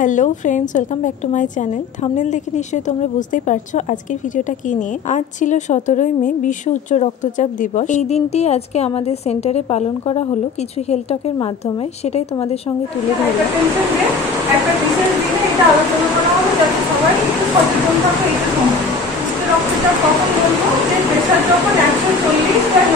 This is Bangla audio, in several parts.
Hello friends, welcome back to my channel. Thumbnail দেখে নিশ্চয়ই তোমরা বুঝতেই পারছো আজকের ভিডিওটা কি নিয়ে। আজ ছিল 17ই মে বিশ্ব উচ্চ রক্তচাপ দিবস। এই দিনটি আজকে আমাদের সেন্টারে পালন করা হলো কিছু হেলথ টকের মাধ্যমে, সেটাই তোমাদের সঙ্গে তুলে ধরলাম। একটা বিশেষ দিনে এটা আলোচনা করা হলো যাতে সবাই একটু সচেতন থাকে। এটা সম্ভব উচ্চ রক্তচাপ কখন বলবো, যে প্রেশার যখন 140/90 বেশি থাকে,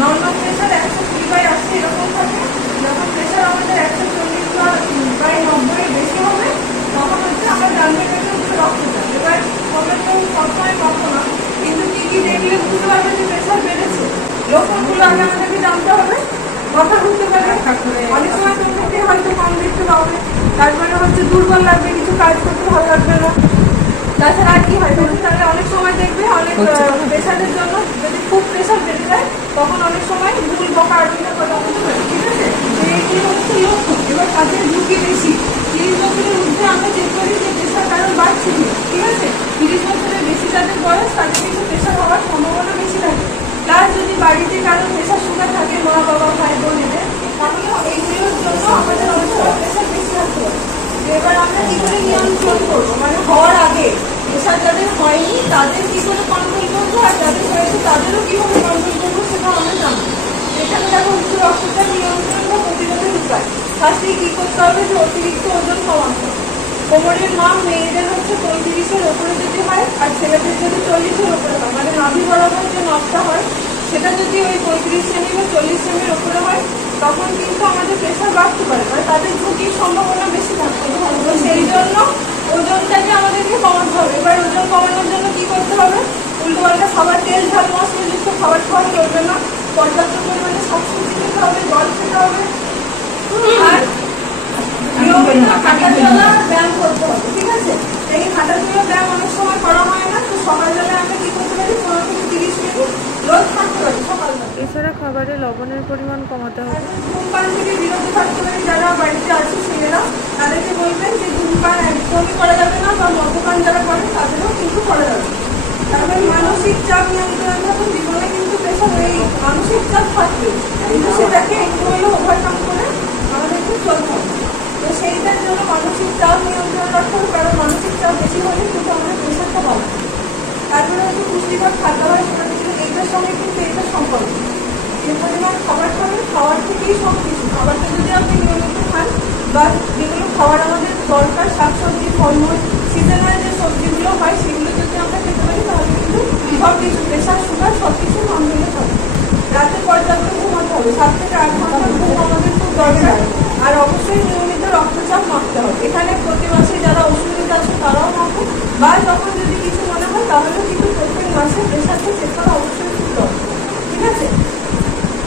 নর্মাল প্রেশার 120/80 এরকম থাকে। যখন প্রেশার আমাদের 140/90 বেশি হবে তখন হচ্ছে আমরা জানতে পারি উচ্চ রক্তচাপ। এবার তোমরা তো সবসময় পাবো না, কিন্তু কি কি দেখলে বুঝতে পারবে যে প্রেশার বেড়েছে। লক্ষণগুলো আগে আমাদেরকে জানতে হবে। মাথা ঘুরতে পারে, অনেক সময় তোমাকে হয়তো কম দেখতে পাবে, তারপরে হচ্ছে দুর্বল লাগবে, কিছু কাজ করতে ভালো লাগবে না। তাছাড়া আর কি হয়, তাহলে অনেক সময় দেখবে অনেক প্রেশারের জন্য যদি খুব প্রেশার বেড়ে যায় তখন অনেক সময় ভুল বকা আটকে কথা বলতে পারে। ঠিক আছে, এই হচ্ছে লক্ষণ। এবার তাদের ঝুঁকি বেশি। 30 বছরের ঊর্ধ্বে আমরা চেক করি যে প্রেশার কারণ বাড়ছে কি। ঠিক আছে, 30 বছরের বেশি যাদের বয়স তাদের কিন্তু প্রেশার হওয়ার সম্ভাবনা বেশি থাকে। প্লাস যদি বাড়িতে কারো প্রেশার সুগার থাকে, মা বাবা ভাই বোনেদের, তাহলে এইগুলোর জন্য আমাদের অনেক সময় প্রেশার বেশি থাকতে পারে। এবার আমরা কি করে নিয়ন্ত্রণ করবো, মানে হওয়ার আগে প্রেশার যাদের হয়নি তাদের কি করে কন্ট্রোল করবো, আর যাদের হয়েছে তাদেরও কিভাবে কন্ট্রোল করবো সেটা আমরা জানবো। এখানে দেখো উচ্চ রক্তচাপ নিয়ন্ত্রণ বা প্রতিরোধের উপায়। ফার্স্টে কি করতে হবে, যে অতিরিক্ত ওজন কমাতে হবে। কোমরের মাপ মেয়েদের হচ্ছে 35-এর ওপরে যদি হয়, আর ছেলেদের যদি 40-এর ওপরে হয়, মানে নাভি বরাবর যে নখটা হয় সেটা যদি ওই 35 সেমি বা 40 সেমির ওপরে হয় তখন কিন্তু আমাদের প্রেশার বাড়তে পারে, মানে তাদের ঝুঁকির সম্ভাবনা বেশি থাকতে হবে। তো সেই জন্য ওজনটাকে আমাদেরকে কমাতে হবে। এবার ওজন কমানোর জন্য কি করতে হবে, উল্টোপাল্টা খাবার, তেল ঝাল মশলাযুক্ত খাবার খাওয়া চলবে না, পর্যাপ্ত পরিমাণে শাকসবজি খেতে হবে, জল খেতে হবে, আর নিয়মিত হাঁটা চলা ব্যায়াম করতে হবে। ঠিক আছে, এই হাঁটা চলা ব্যায়াম অনেক সময় করা হয় না, তো সকালবেলায় আমরা কি করতে পারি, 15 থেকে 30 মিনিট রোজ হাঁটতে পারি সকালবেলা। এছাড়া খাবারে লবণের পরিমাণ কমাতে হবে। ধূমপান থেকে বিরত থাকতে পারি। যারা বাড়িতে আছে ছেলেরা, তাদেরকে বলবেন যে ধূমপান একদমই করা যাবে না, বা মদ্যপান যারা করেন তাদেরও কিন্তু করা যাবে। তারপরে মানসিক চাপ নিয়ন্ত্রণ থাকুন। জীবনে কিন্তু পেশা এই মানসিক চাপ থাকবে, কিন্তু সেটাকে একটু হলেও ওভারকাম করে আমাদেরকে চলতে হবে। তো সেইটার জন্য মানসিক চাপ নিয়ন্ত্রণ রাখতে হবে, কারণ মানসিক চাপ বেশি হলে কিন্তু আমাদের প্রেশারটা বাড়বে। তারপরে হচ্ছে পুষ্টিকর খাদ্যাভ্যাস, সেটা কিন্তু এইটার সঙ্গে কিন্তু এটা সম্পর্ক। যে পরিমাণ খাবার খাবেন, খাওয়ার থেকেই সব কিছু। খাবারটা যদি আপনি নিয়মিত খান, বা যেগুলো খাবার আমাদের দরকার, শাকসবজি, ফলমূল, সিজনাল যে সবজিগুলো হয় সেগুলো যদি আমরা খেতে পারি তাহলে কিন্তু সব কিছু, প্রেশার সুগার সব কিছু কন্ট্রোলে থাকবে। রাতে পর্যাপ্ত ঘুমাতে হবে, 7 থেকে 8 ঘন্টা ঘুম আমাদের খুব দরকার। আর অবশ্যই নিয়মিত রক্তচাপ মাপতে হবে। এখানে প্রতি মাসে যারা ওষুধ আছে তারাও মাপুক, বা যখন যদি কিছু মনে হয় তাহলেও কিন্তু প্রত্যেক মাসে প্রেশারটা চেক করা অবশ্যই খুব দরকার। ঠিক আছে,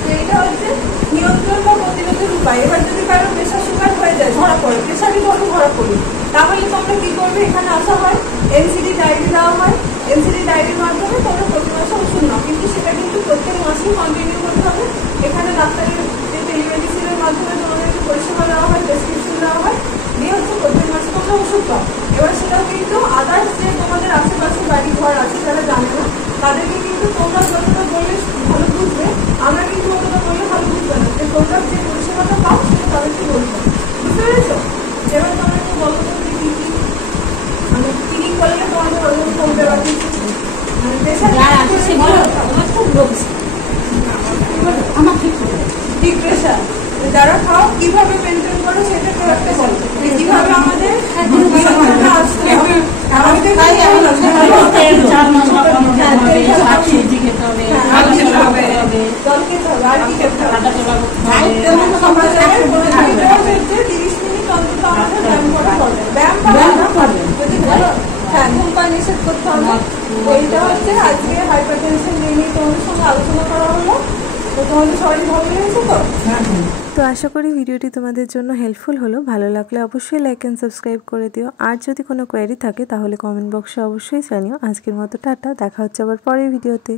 তো এটা হচ্ছে নিয়ন্ত্রণ বা প্রতিরোধের উপায়। এবার যদি কারো প্রেশার সুগার হয়ে যায়, ধরা পড়ে, প্রেশারই ধরা পড়ে, তাহলে তোমরা কি করবে, এখানে আসা হয়, এনসিডি ডায়েরি দেওয়া হয়। এনসিডি ডায়েরির মাধ্যমে তোমরা প্রতি মাসে ওষুধ নাও, কিন্তু সেটা কিন্তু প্রত্যেক মাসেই কন্টিনিউ করতে হবে। এখানে ডাক্তারের যে টেলিমেডিসিনের মাধ্যমে তোমাদেরকে পরিষেবা দেওয়া হয়, প্রেসক্রিপশন দেওয়া হয়, দিয়ে হচ্ছে প্রত্যেক মাসে তোমরা ওষুধ পাও। এবার সেটাও কিন্তু আদার্স যে তোমাদের আশেপাশে বাড়ি ঘর আছে যারা জানে না, তাদেরকে কিন্তু তোমরা যতটা বললে ভালো বুঝবে, আমরা কিন্তু অতটা বললে ভালো বুঝবে না, যে তোমরা যে পরিষেবাটা পাও সেটা তাদেরকে বলবে। বুঝতে পেরেছো? এবার তোমরা একটু বলো তো যে কি কি, মানে কি কি করলে তোমাদের ওজন কমতে পারবে, মানে প্রেশার আমার ঠিক প্রেশার যারা খাও কিভাবে মেনটেন করো সেটা তো একটা বলো, কিভাবে আমাদের আসতে হবে। ধূমপান নিষেধ করতে হবে। ওইটা হচ্ছে আজকে হাইপারটেনশন নিয়ে তোমাদের সঙ্গে আলোচনা করা হলো। তো তোমাদের সবাই ভালো লেগেছে তো? তো আশা করি ভিডিওটি তোমাদের জন্য হেল্পফুল হলো। ভালো লাগলে অবশ্যই লাইক অ্যান্ড সাবস্ক্রাইব করে দিও। আর যদি কোনো কোয়েরি থাকে তাহলে কমেন্ট বক্সে অবশ্যই জানিও। আজকের মতো টাটা, দেখা হচ্ছে আবার পরের ভিডিওতে।